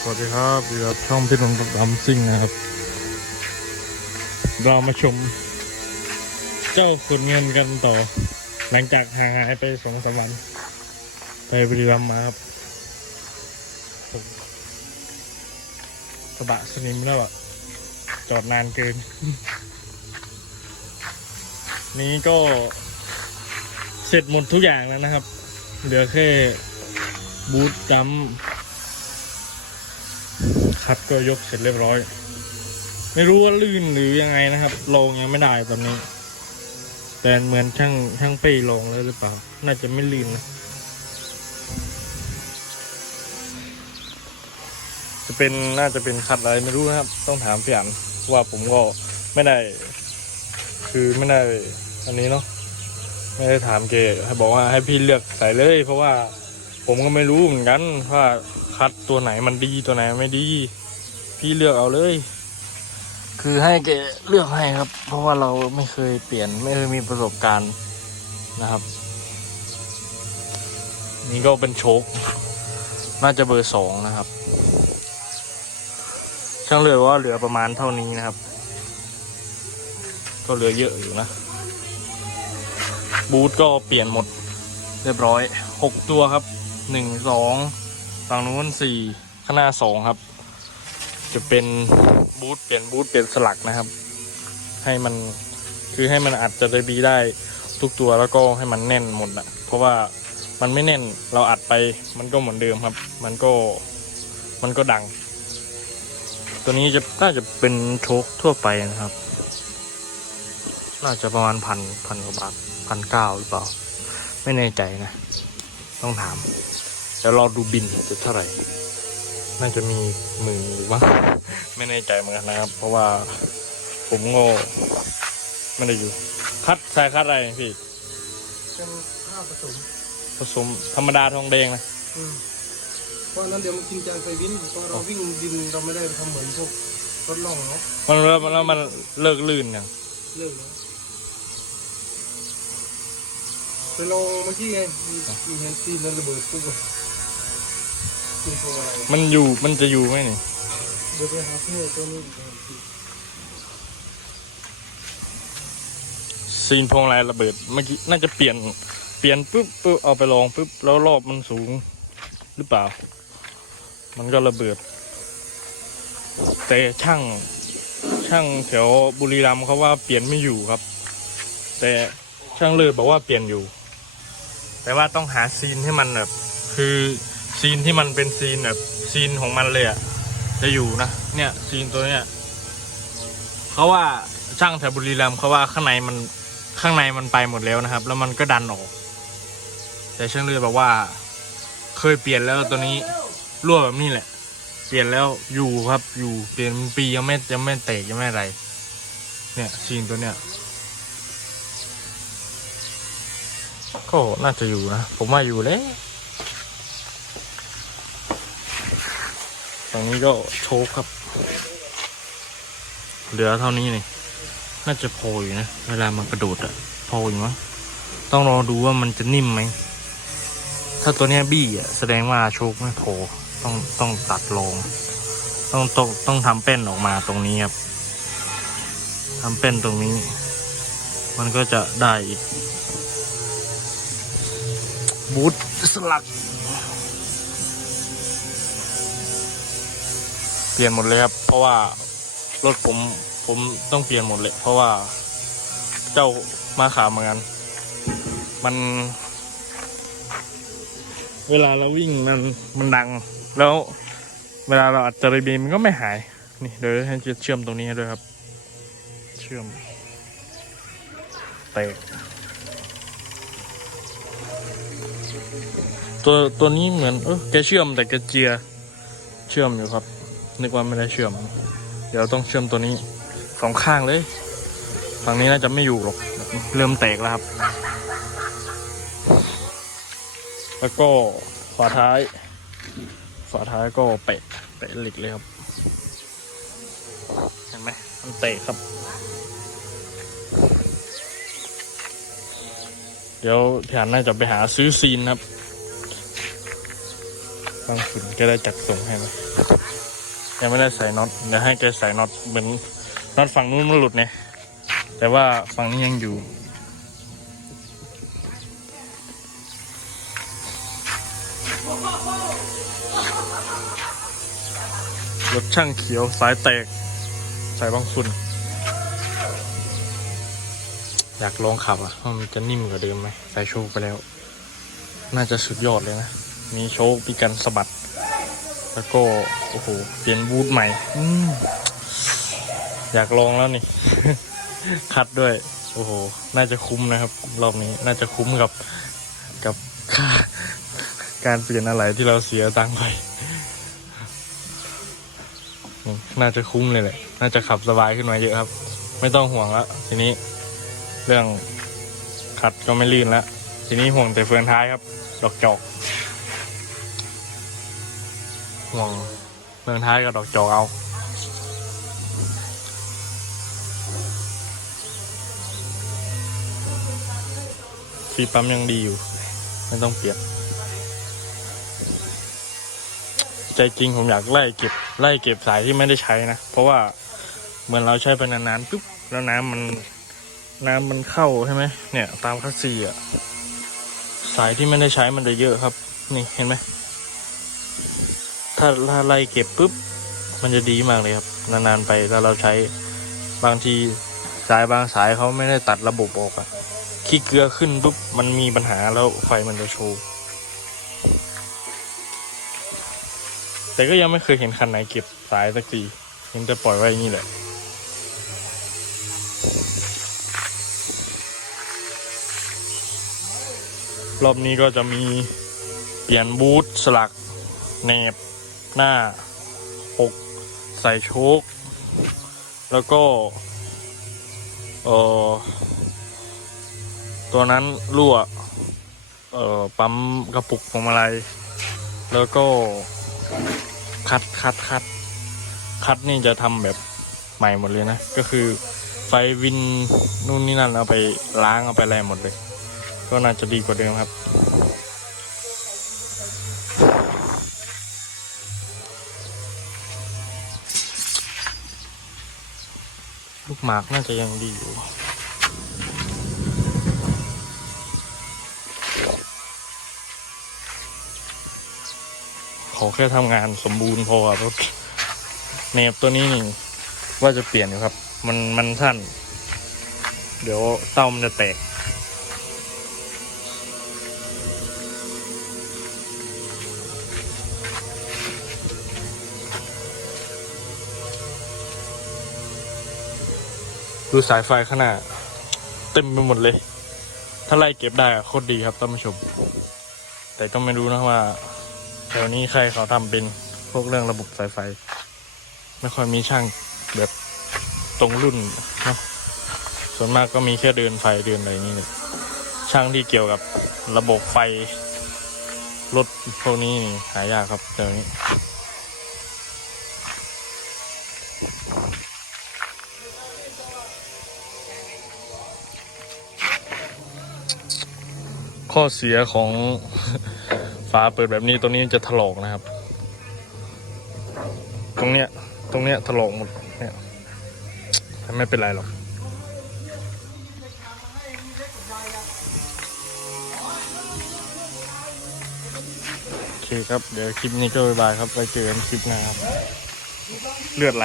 สวัสดีครับอยู่กับช่องพี่หนุ่มดำซิ่งนะครับ เรามาชม เจ้าขุนเงินกันต่อ หลังจากห่างหายไปสองสามวัน ไปบรีรัมมาครับกระบะสนิมแล้วอะจอดนานเกิน นี้ก็เสร็จหมดทุกอย่างแล้วนะครับ เหลือแค่บูทจัมป์ คัดก็ยกเสร็จเรียบร้อย ไม่รู้ว่าลื่นหรือยังไงนะครับ ลงยังไม่ได้ตอนนี้ แต่เหมือนช่างช่างเป้ลงแล้วหรือเปล่า น่าจะไม่ลื่นนะจะเป็นน่าจะเป็นคัดอะไรไม่รู้นะครับ ต้องถามพี่อันว่าผมก็ไม่ได้ คือไม่ได้อันนี้เนาะไม่ได้ถามเกให้บอกว่าให้พี่เลือกใส่เลย เพราะว่าผมก็ไม่รู้เหมือนกันว่า คัดตัวไหนมันดีตัวไหนไม่ดี พี่เลือกเอาเลย คือให้แกเลือกให้ครับ เพราะว่าเราไม่เคยเปลี่ยนไม่เคยมีประสบการณ์นะครับ นี่ก็เป็นโชคน่าจะเบอร์สองนะครับ ช่างเลือกว่าเหลือประมาณเท่านี้นะครับ ก็เหลือเยอะอยู่นะ บูทก็เปลี่ยนหมด เรียบร้อยหกตัวครับหนึ่งสอง ฝั่งนู้นสี่ข้างหน้าสองครับ จะเป็นบูทเปลี่ยนบูทเปลี่ยนสลักนะครับ ให้มันคือให้มันอัดจะได้บีได้ทุกตัวแล้วก็ให้มันแน่นหมดอะเพราะว่ามันไม่แน่นเราอัดไปมันก็เหมือนเดิมครับ มันก็มันก็ดัง ตัวนี้จะน่าจะเป็นโชคทั่วไปนะครับ น่าจะประมาณพันพันกว่าบาทพันเก้าหรือเปล่า ไม่แน่ใจนะ ต้องถาม เดี๋ยวรอดูบินจะเท่าไหร่ น่าจะมีหมื่นหรือว่าไม่แน่ใจเหมือนกันนะครับ เพราะว่าผมโง่ไม่ได้อยู่ คัดใส่คัดอะไรพี่เป็นข้าวผสมผสมธรรมดาทองแดงนะอืมเพราะฉะนั้นเดี๋ยวมันกินจานไฟวินเพราะเราวิ่งดินเราไม่ได้ทำเหมือนพวกรถล่องเนาะมันแล้วแล้วมันเลิกลื่นอย่างเลิกแล้วไปลองเมื่อกี้ไงมีมีเห็นซีนแล้วระเบิดปุ๊บ เลยซีนตัวอะไรมันอยู่มันจะอยู่ไหมนี่เดี๋ยวไปหาเพื่อนตัวนี้อีกทีซีนพวงไรระเบิดเมื่อกี้น่าจะเปลี่ยนเปลี่ยนปุ๊บปุ๊บเอาไปลองปุ๊บแล้วรอบมันสูงหรือเปล่า มันก็ระเบิด แต่ช่างช่างแถวบุรีรัมย์เขาว่าเปลี่ยนไม่อยู่ครับ แต่ช่างเลิศบอกว่าเปลี่ยนอยู่ แต่ว่าต้องหาซีนให้มันแบบคือ ซีนที่มันเป็นซีนแบบซีนของมันเลยอะจะอยู่นะ เนี่ยซีนตัวเนี้ยเขาว่าช่างแถวบุรีรัมย์เขาว่าข้างในมันข้างในมันไปหมดแล้วนะครับ แล้วมันก็ดันออก แต่ช่างเลือบอกว่า เคยเปลี่ยนแล้วตัวนี้รั่วแบบนี้แหละ เปลี่ยนแล้วอยู่ครับอยู่เปลี่ยนปียังไม่ยังไม่แตกยังไม่อะไร เนี่ยซีนตัวเนี้ยก็น่าจะอยู่นะ ผมว่าอยู่เลย ตรงนี้ก็โชคครับ เหลือเท่านี้นี่น่าจะพออยู่นะ เวลามันกระโดดอะพออยู่มั้งต้องรอดูว่ามันจะนิ่มไหม ถ้าตัวเนี้ยบี้อะแสดงว่าโชคไม่พอต้องต้องตัดลง ต้องต้องต้องทำเป็นออกมาตรงนี้ครับทำเป็นตรงนี้ มันก็จะได้อีกบูทสลัก ปลี่ยนหมดเลยครับ เพราะว่ารถผมผมต้องเปลี่ยนหมดเลย เพราะว่าเจ้ามาขามเหมือนกันมัน เวลาเราวิ่งมันมันดัง แล้วเวลาเราอัดจระบีมันก็ไม่หาย นี่เดี๋ยวให้จะเชื่อมตรงนี้ให้ด้วยครับ เชื่อมเตะตัวตัวนี้เหมือนเออแกเชื่อมแต่แกเจีย เชื่อมอยู่ครับ นึกว่าไม่ได้เชื่อม เดี๋ยวต้องเชื่อมตัวนี้สองข้างเลย ฝั่งนี้น่าจะไม่อยู่หรอก เริ่มแตกแล้วครับ แล้วก็ฝาท้าย ฝาท้ายก็เปะเปะเหล็กเลยครับ เห็นไหมมันเตะครับ เดี๋ยวพี่อันน่าจะไปหาซื้อซีนครับบางฝุ่นแกได้จัดส่งให้ไหม ยังไม่ได้ใส่น็อตเดี๋ยวให้แกใส่น็อตเหมือนน็อตฝั่งนู้นมันหลุดเนี่ยแต่ว่าฝั่งนี้ยังอยู่รถช่างเขียวสายแตกใส่บางฝุ่นอยากลองขับอะว่ามันจะนิ่มกว่าเดิมไหมใส่โชคไปแล้ว น่าจะสุดยอดเลยนะ มีโชคมีกันสะบัด แล้วก็ โอ้โห เปลี่ยนบูทใหม่ออยากลองแล้วนี่ คัดด้วย โอ้โห น่าจะคุ้มนะครับ รอบนี้น่าจะคุ้มกับกับค่าการเปลี่ยนอะไรที่เราเสียตังค์ไปน่าจะคุ้มเลยแหละ น่าจะขับสบายขึ้นมาเยอะครับ ไม่ต้องห่วงแล้วทีนี้ เรื่องขัดก็ไม่ลื่นแล้วทีนี้ห่วงแต่เฟืองท้ายครับ ดอกจอก ห่วงเฟืองท้ายกับดอกจอกเอาฟีปั๊มยังดีอยู่ ไม่ต้องเปลี่ยนใจจริงผมอยากไล่เก็บไล่เก็บสายที่ไม่ได้ใช้นะ เพราะว่าเหมือนเราใช้ไปนานๆปุ๊บแล้วน้ำมันน้ำมันเข้าใช่ไหมเนี่ย ตามคัสซีอะ สายที่ไม่ได้ใช้มันจะเยอะครับ นี่เห็นไหม ถ้าถ้าไล่เก็บปุ๊บ มันจะดีมากเลยครับ นานๆไปถ้าเราใช้บางทีสายบางสายเขาไม่ได้ตัดระบบออกอะขี้เกลือขึ้นปุ๊บมันมีปัญหาแล้วไฟมันจะโชว์แต่ก็ยังไม่เคยเห็นคันไหนเก็บสายสักทีเห็นแต่ปล่อยไว้อย่างนี้แหละรอบนี้ก็จะมีเปลี่ยนบูทสลักเนบ หน้าหกใส่โชค แล้วก็ เออตัวนั้นรั่ว เอ่อ ปั๊มกระปุกพวงมาลัย แล้วก็คัดคัดคัด คัดนี่จะทำแบบใหม่หมดเลยนะ ก็คือไฟวินนู่นนี่นั่นเอาไปล้างเอาไปอะไรหมดเลย ก็น่าจะดีกว่าเดิมครับ หมากน่าจะยังดีอยู่ขอแค่ทำงานสมบูรณ์พอครับรถเนบตัวนี้นี่ว่าจะเปลี่ยนอยู่ครับ มันมันสั้น เดี๋ยวเต้ามันจะแตก ดูสายไฟข้างหน้า เต็มไปหมดเลย ถ้าไล่เก็บได้โคตรดีครับท่านผู้ชม แต่ก็ไม่รู้นะว่าแถวนี้ใครเขาทำเป็นพวกเรื่องระบบสายไฟ ไม่ค่อยมีช่างแบบตรงรุ่นเนาะส่วนมากก็มีแค่เดินไฟเดินอะไรนี่เลยช่างที่เกี่ยวกับระบบไฟรถพวกนี้หายากครับเดี๋ยวนี้ ข้อเสียของฝาเปิดแบบนี้ตรงนี้จะถลอกนะครับ ตรงเนี้ยตรงเนี้ยถลอกหมดเนี่ยไม่เป็นไรหรอกโอเคครับ เดี๋ยวคลิปนี้ก็บายบายครับ ไปเจอกันคลิปหน้าครับ เลือดไหล